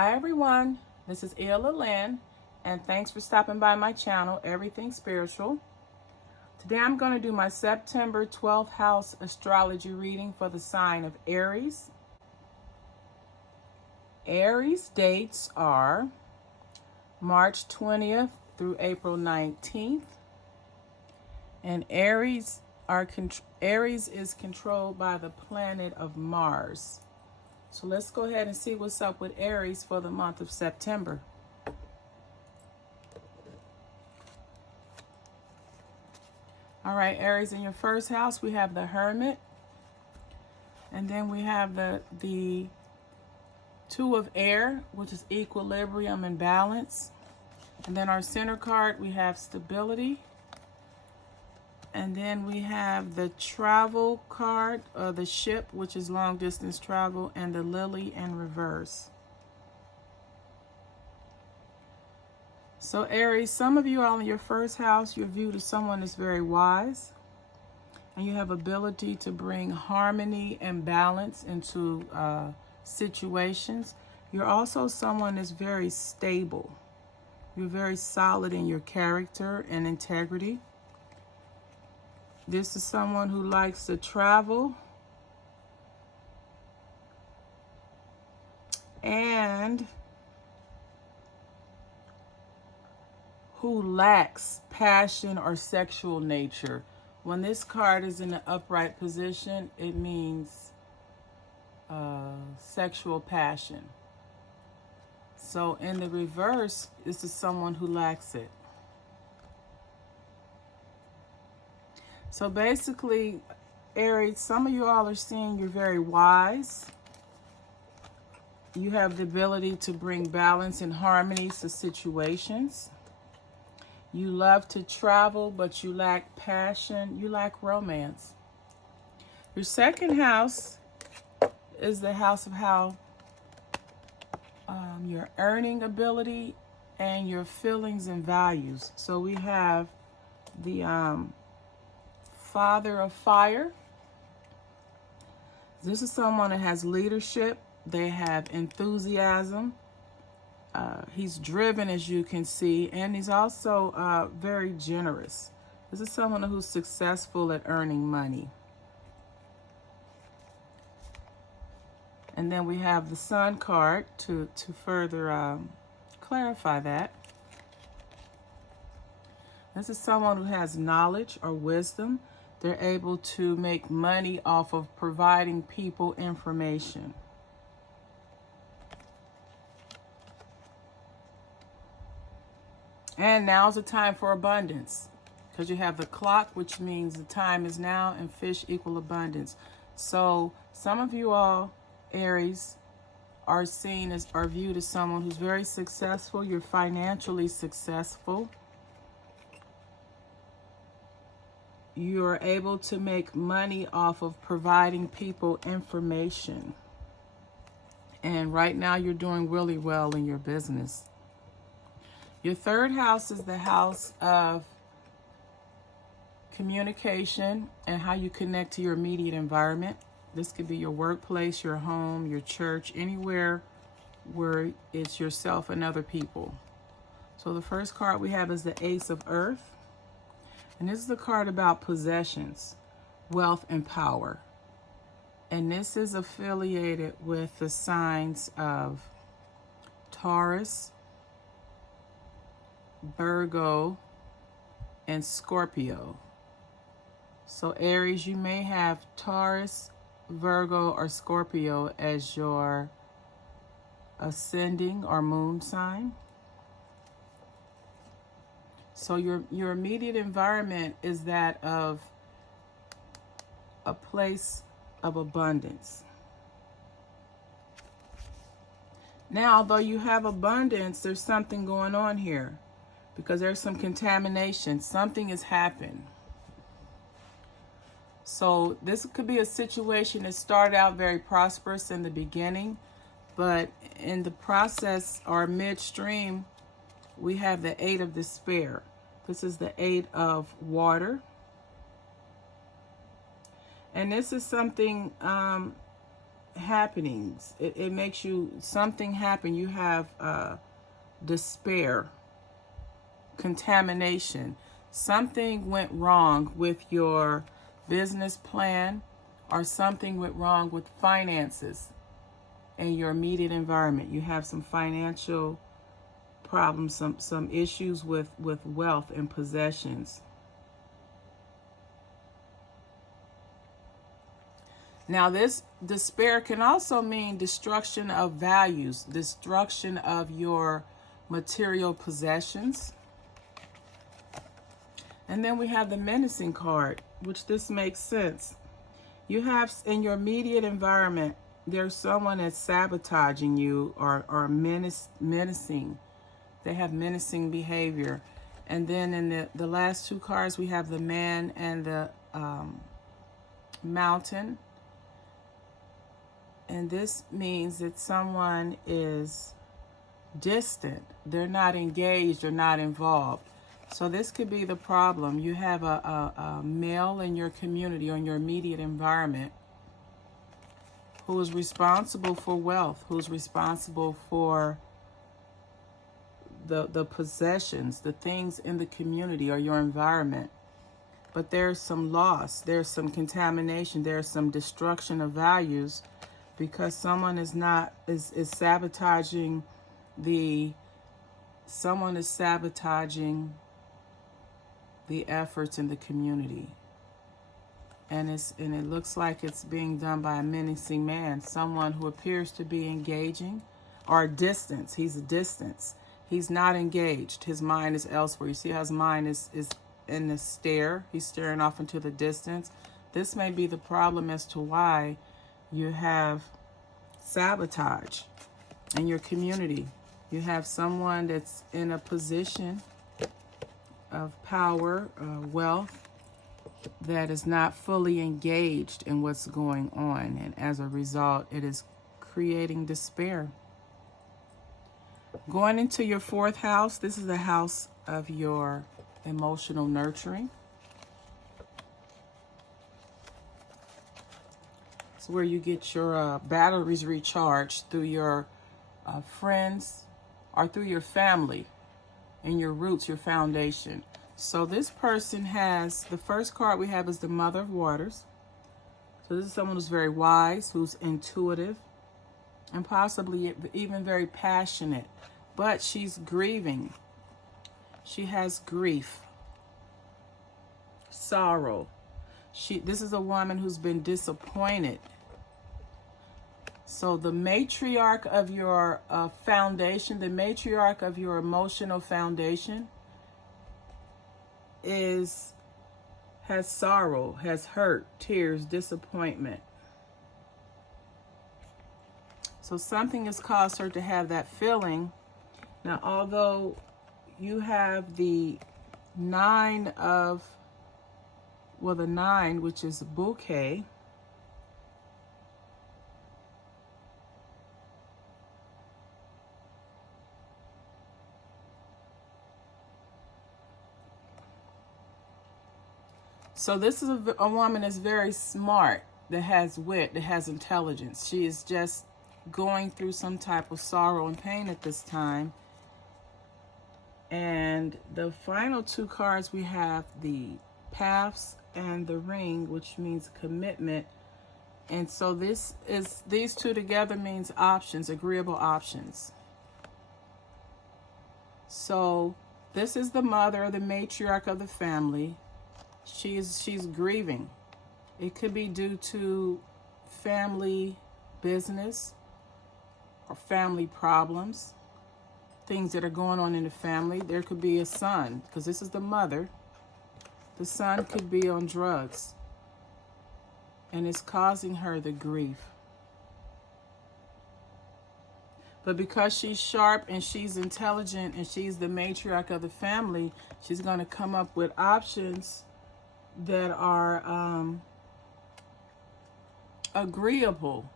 Hi everyone, this is Ella Lynn, and thanks for stopping by my channel, Everything Spiritual. Today I'm going to do my September 12th house astrology reading for the sign of Aries. Aries dates are March 20th through April 19th, and Aries is controlled by the planet of Mars. So let's go ahead and see what's up with Aries for the month of September. All right, Aries, in your first house, we have the Hermit. And then we have the Two of Air, which is equilibrium and balance. And then our center card, we have stability. And then we have the travel card, the ship, which is long distance travel, and the lily in reverse. So Aries, some of you all in your first house, you're viewed as someone that's very wise, and you have ability to bring harmony and balance into situations. You're also someone that's very stable. You're very solid in your character and integrity. This is someone who likes to travel and who lacks passion or sexual nature. When this card is in the upright position, it means sexual passion. So in the reverse, this is someone who lacks it. So basically, Aries, some of you all are seeing you're very wise. You have the ability to bring balance and harmony to situations. You love to travel, but you lack passion. You lack romance. Your second house is the house of how your earning ability and your feelings and values. So we have the Father of Fire. This is someone that has leadership. They have enthusiasm. He's driven, as you can see, and he's also very generous. This is someone who's successful at earning money. And then we have the Sun card to further clarify that. This is someone who has knowledge or wisdom. They're able to make money off of providing people information. And now's the time for abundance, because you have the clock, which means the time is now, and fish equal abundance. So some of you all, Aries, are viewed as someone who's very successful. You're financially successful. You're able to make money off of providing people information. And right now you're doing really well in your business. Your third house is the house of communication and how you connect to your immediate environment. This could be your workplace, your home, your church, anywhere where it's yourself and other people. So the first card we have is the Ace of Earth. And this is the card about possessions, wealth, and power. And this is affiliated with the signs of Taurus, Virgo, and Scorpio. So Aries, you may have Taurus, Virgo, or Scorpio as your ascending or moon sign. So your immediate environment is that of a place of abundance. Now, although you have abundance, there's something going on here, because there's some contamination. Something has happened. So this could be a situation that started out very prosperous in the beginning, but in the process or midstream, we have the Eight of Despair. This is the Eight of Water. And this is something happenings. It makes you, something happen. You have despair, contamination. Something went wrong with your business plan, or something went wrong with finances in your immediate environment. You have some financial problems, some issues with wealth and possessions. Now, this despair can also mean destruction of values, destruction of your material possessions. And then we have the menacing card, which this makes sense. You have in your immediate environment, there's someone that's sabotaging you or menacing. They have menacing behavior. And then in the last two cards, we have the man and the mountain. And this means that someone is distant. They're not engaged or not involved. So this could be the problem. You have a male in your community or in your immediate environment who is responsible for wealth, who's responsible for the possessions, the things in the community or your environment. But there's some loss, there's some contamination, there's some destruction of values, because someone is sabotaging the efforts in the community. And it looks like it's being done by a menacing man, someone who appears to be engaging, or distance. He's a distance. He's not engaged. His mind is elsewhere. You see how his mind is in the stare. He's staring off into the distance. This may be the problem as to why you have sabotage in your community. You have someone that's in a position of power, wealth, that is not fully engaged in what's going on. And as a result, it is creating despair. Going into your fourth house, this is the house of your emotional nurturing. It's where you get your batteries recharged through your friends or through your family and your roots, your foundation. So this person has, the first card we have is the Mother of Waters. So this is someone who's very wise, who's intuitive, and possibly even very passionate. But she's grieving. She has grief, sorrow. This is a woman who's been disappointed. So the matriarch of your foundation, the matriarch of your emotional foundation has sorrow, has hurt, tears, disappointment. So something has caused her to have that feeling. Now, although you have the nine, which is bouquet. So this is a woman that's very smart, that has wit, that has intelligence. She is just going through some type of sorrow and pain at this time. And the final two cards, we have the paths and the ring, which means commitment. And so these two together means options, agreeable options. So this is the mother, the matriarch of the family. She's grieving. It could be due to family business or family problems, things that are going on in the family. There could be a son, because this is the mother. The son could be on drugs, and it's causing her the grief. But because she's sharp and she's intelligent and she's the matriarch of the family, she's going to come up with options that are agreeable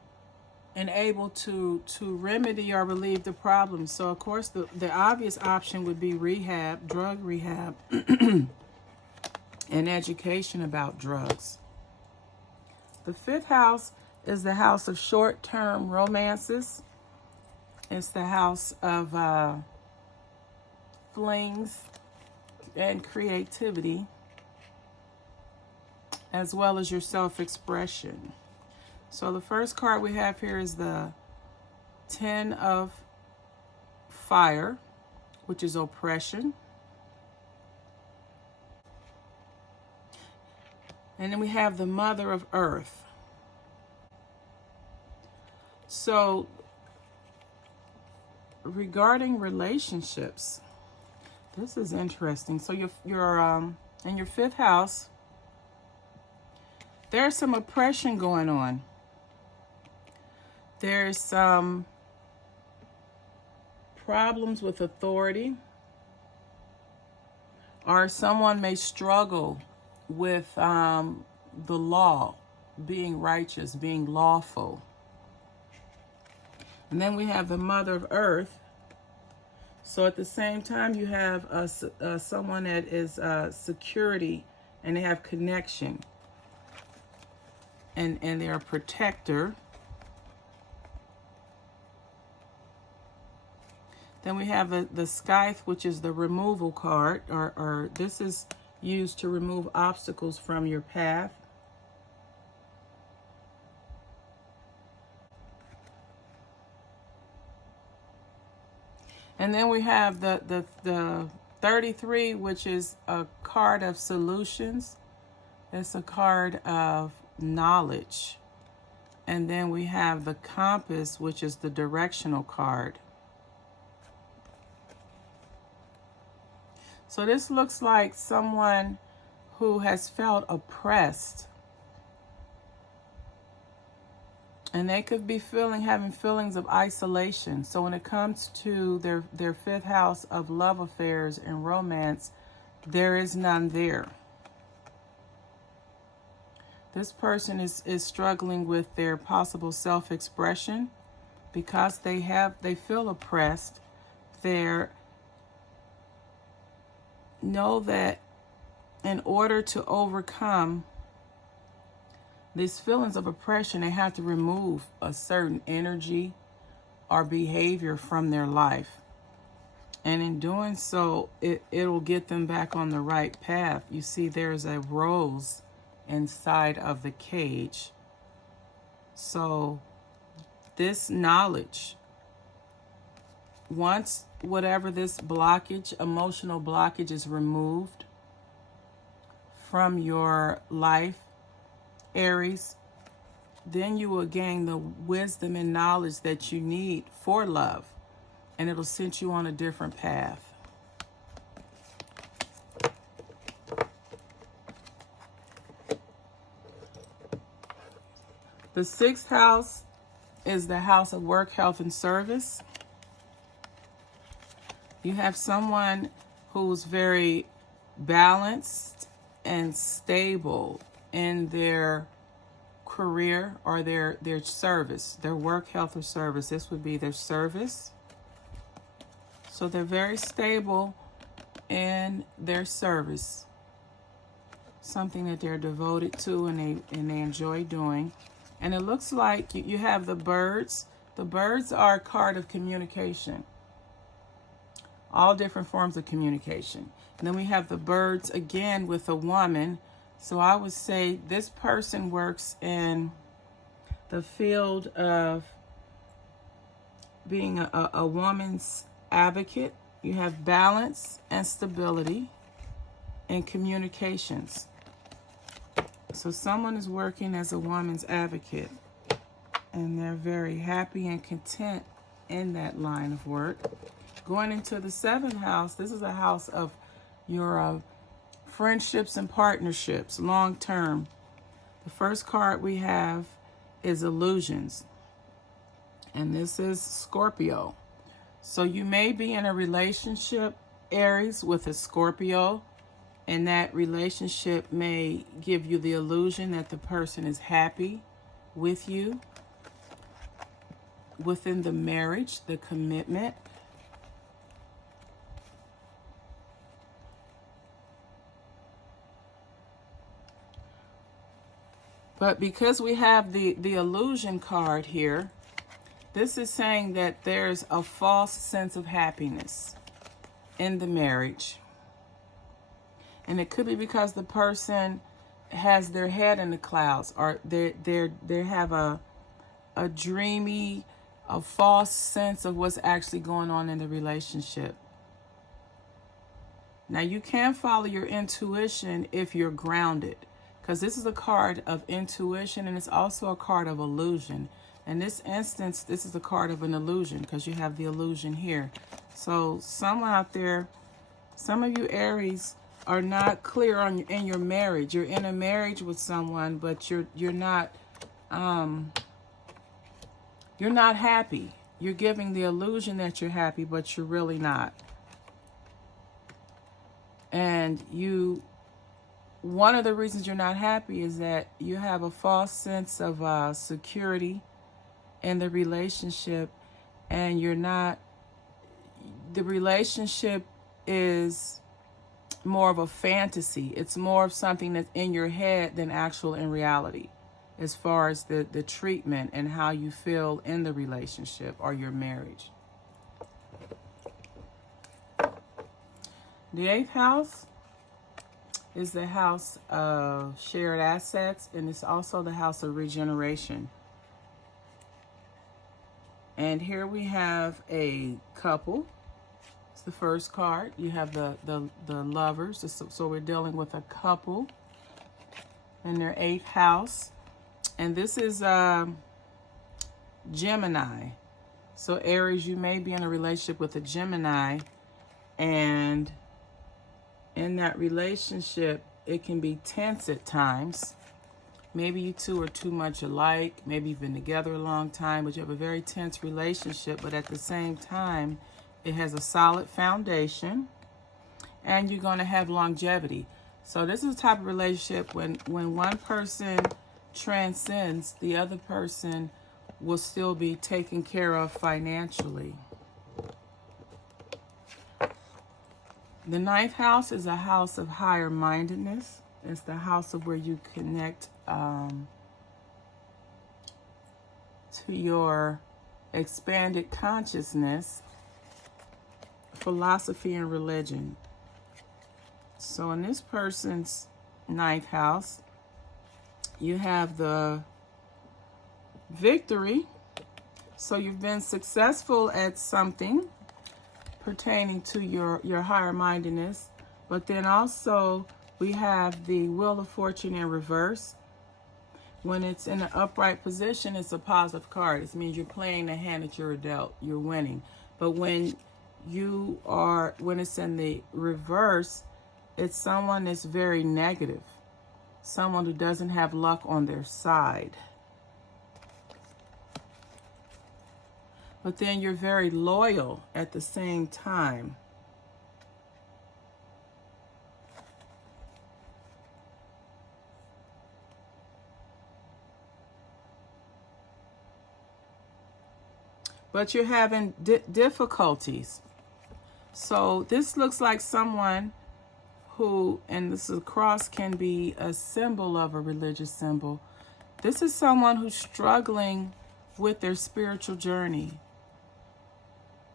and able to remedy or relieve the problem. So, of course, the obvious option would be rehab, drug rehab, and education about drugs. The fifth house is the house of short-term romances. It's the house of flings and creativity, as well as your self-expression. So the first card we have here is the Ten of Fire, which is oppression. And then we have the Mother of Earth. So regarding relationships, this is interesting. So you're in your fifth house, there's some oppression going on. There's some problems with authority, or someone may struggle with the law, being righteous, being lawful. And then we have the Mother of Earth. So at the same time, you have someone that is security, and they have connection, and they're a protector. Then we have the Scythe, which is the removal card, or this is used to remove obstacles from your path. And then we have the 33, which is a card of solutions. It's a card of knowledge. And then we have the Compass, which is the directional card. So this looks like someone who has felt oppressed. And they could be having feelings of isolation. So when it comes to their fifth house of love affairs and romance, there is none there. This person is struggling with their possible self-expression because they feel oppressed. Know that in order to overcome these feelings of oppression, they have to remove a certain energy or behavior from their life. And in doing so, it'll get them back on the right path. You see, there's a rose inside of the cage. So this knowledge, once whatever this blockage, emotional blockage, is removed from your life, Aries, then you will gain the wisdom and knowledge that you need for love, and it'll send you on a different path. The sixth house is the house of work, health, and service. You have someone who's very balanced and stable in their career or their service, their work, health, or service. This would be their service. So they're very stable in their service, something that they're devoted to and they enjoy doing. And it looks like you have the birds. The birds are a card of communication, all different forms of communication. And then we have the birds again with a woman. So I would say this person works in the field of being a woman's advocate. You have balance and stability in communications. So someone is working as a woman's advocate, and they're very happy and content in that line of work. Going into the seventh house, this is a house of your friendships and partnerships, long term. The first card we have is illusions, and this is Scorpio. So you may be in a relationship, Aries, with a Scorpio, and that relationship may give you the illusion that the person is happy with you within the marriage, the commitment. But because we have the illusion card here, this is saying that there's a false sense of happiness in the marriage. And it could be because the person has their head in the clouds, or they have a dreamy, a false sense of what's actually going on in the relationship. Now, you can follow your intuition if you're grounded, because this is a card of intuition, and it's also a card of illusion. In this instance, this is a card of an illusion, because you have the illusion here. So someone out there, some of you Aries, are not clear on in your marriage. You're in a marriage with someone, but you're not happy. You're giving the illusion that you're happy, but you're really not. And one of the reasons you're not happy is that you have a false sense of security in the relationship, and the relationship is more of a fantasy. It's more of something that's in your head than actual in reality, as far as the treatment and how you feel in the relationship or your marriage. The 8th house is the house of shared assets, and it's also the house of regeneration. And here we have a couple. It's the first card. You have the lovers. So we're dealing with a couple in their 8th house. And this is Gemini. So Aries, you may be in a relationship with a Gemini, and in that relationship, it can be tense at times. Maybe you two are too much alike. Maybe you've been together a long time, but you have a very tense relationship. But at the same time, it has a solid foundation, and you're going to have longevity. So this is the type of relationship when one person transcends, the other person will still be taken care of financially. The 9th house is a house of higher mindedness. It's the house of where you connect to your expanded consciousness, philosophy, and religion. So in this person's 9th house, you have the victory. So you've been successful at something pertaining to your higher mindedness. But then also we have the Wheel of Fortune in reverse. When it's in an upright position, it's a positive card. It means you're playing the hand that you're dealt. You're winning. But when it's in the reverse, it's someone that's very negative. Someone who doesn't have luck on their side. But then you're very loyal at the same time. But you're having difficulties. So this looks like someone who, and this cross can be a symbol of a religious symbol. This is someone who's struggling with their spiritual journey.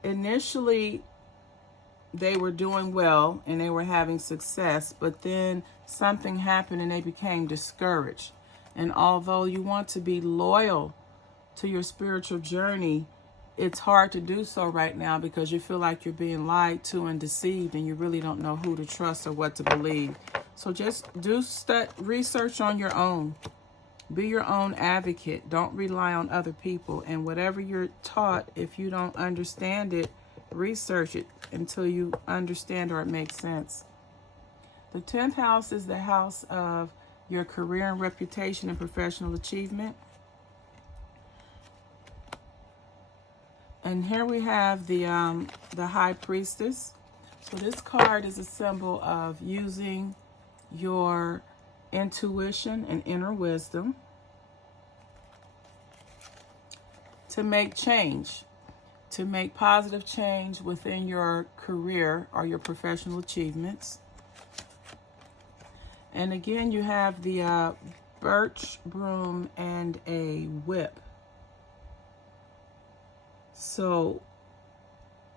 Initially, they were doing well and they were having success, but then something happened and they became discouraged. And although you want to be loyal to your spiritual journey, it's hard to do so right now because you feel like you're being lied to and deceived, and you really don't know who to trust or what to believe. So just do research on your own. Be your own advocate. Don't rely on other people. And whatever you're taught, if you don't understand it, research it until you understand or it makes sense. The 10th house is the house of your career and reputation and professional achievement. And here we have the High Priestess. So this card is a symbol of using your intuition and inner wisdom to make change, to make positive change within your career or your professional achievements. And again, you have the birch broom and a whip. So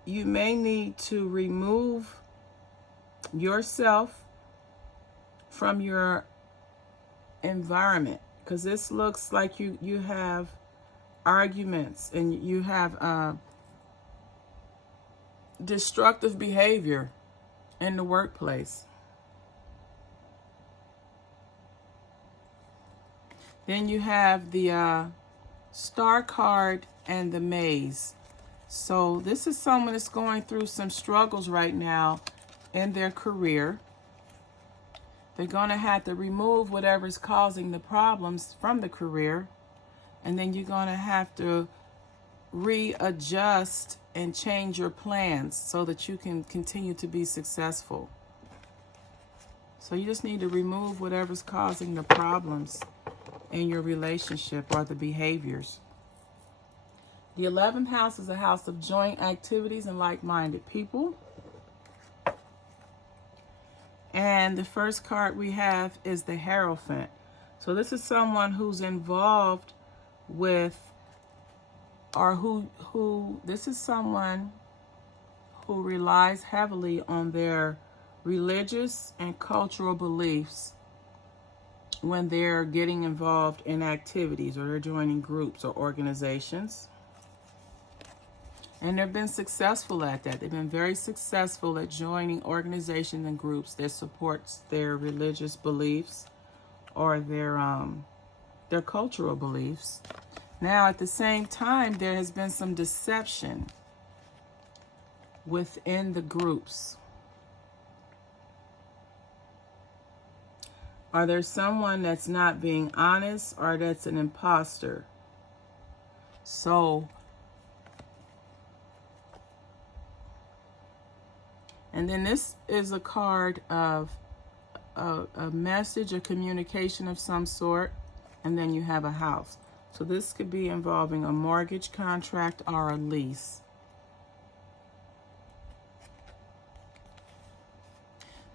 you may need to remove yourself from your environment, because this looks like you have arguments and you have destructive behavior in the workplace. Then you have the Star card and the Maze. So this is someone that's going through some struggles right now in their career. They're going to have to remove whatever's causing the problems from the career. And then you're going to have to readjust and change your plans so that you can continue to be successful. So you just need to remove whatever's causing the problems in your relationship or the behaviors. The 11th house is a house of joint activities and like-minded people. And the first card we have is the Hierophant. So this is someone who's involved with, or this is someone who relies heavily on their religious and cultural beliefs when they're getting involved in activities or they're joining groups or organizations. And they've been successful at that. They've been very successful at joining organizations and groups that supports their religious beliefs or their cultural beliefs. Now, at the same time, there has been some deception within the groups. Are there someone that's not being honest or that's an imposter? So, and then this is a card of a message, a communication of some sort, and then you have a house. So this could be involving a mortgage contract or a lease.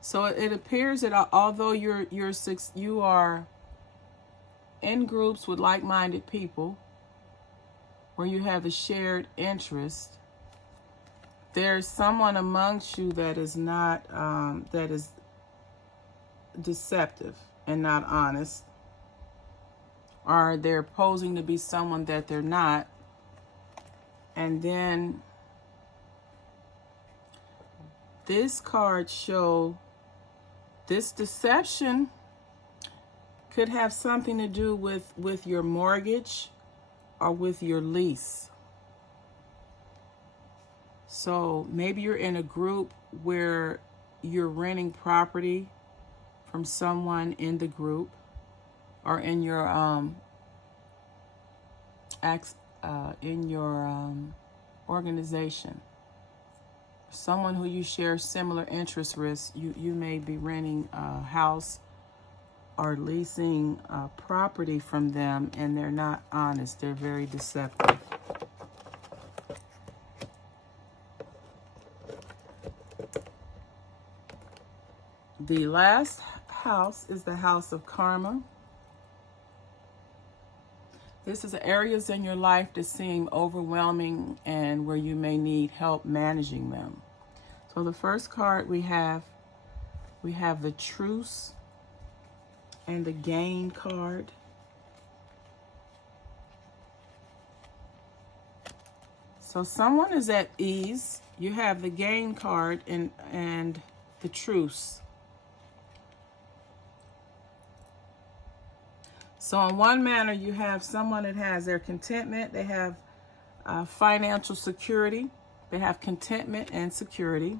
So it appears that although you are in groups with like-minded people where you have a shared interest, there's someone amongst you that is not that is deceptive and not honest, or they're posing to be someone that they're not. And then this card shows this deception could have something to do with your mortgage or with your lease. So maybe you're in a group where you're renting property from someone in the group or in your organization. Someone who you share similar interest with, you may be renting a house or leasing property from them, and they're not honest. They're very deceptive. The last house is the house of karma. This is areas in your life that seem overwhelming and where you may need help managing them. So the first card we have the Truce and the Gain card. So someone is at ease. You have the Gain card and the Truce. So in one manner, you have someone that has their contentment. They have financial security. They have contentment and security.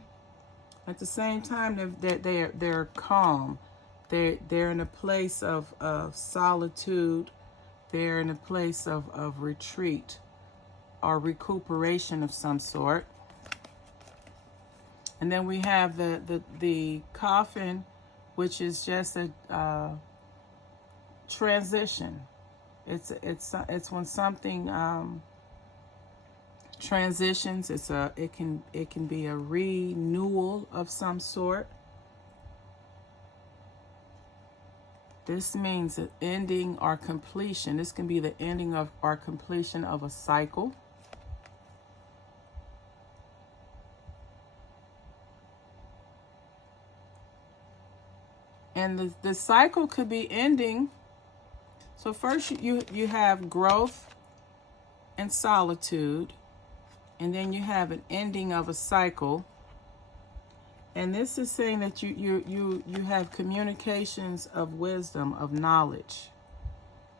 At the same time, they're calm. They're in a place of solitude. They're in a place of retreat or recuperation of some sort. And then we have the Coffin, which is just a transition. It's when something transitions. It can be a renewal of some sort. This means an ending or completion. This can be the ending of or completion of a cycle. And the cycle could be ending. So first you have growth and solitude, and then you have an ending of a cycle. And this is saying that you have communications of wisdom, of knowledge.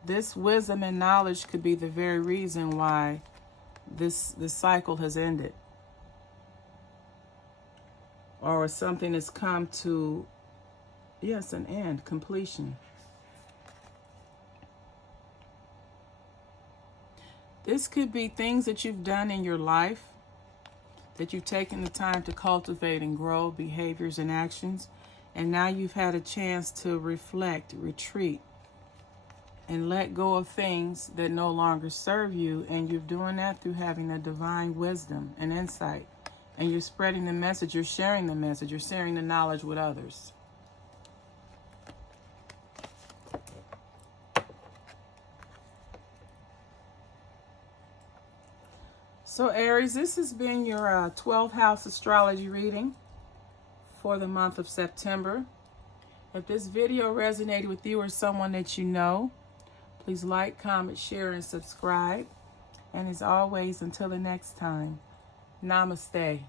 This wisdom and knowledge could be the very reason why this cycle has ended, or something has come to, yes, an end, completion. This could be things that you've done in your life, that you've taken the time to cultivate and grow behaviors and actions, and now you've had a chance to reflect, retreat, and let go of things that no longer serve you, and you're doing that through having a divine wisdom and insight, and you're spreading the message, you're sharing the message, you're sharing the knowledge with others. So Aries, this has been your 12th house astrology reading for the month of September. If this video resonated with you or someone that you know, please like, comment, share, and subscribe. And as always, until the next time, namaste.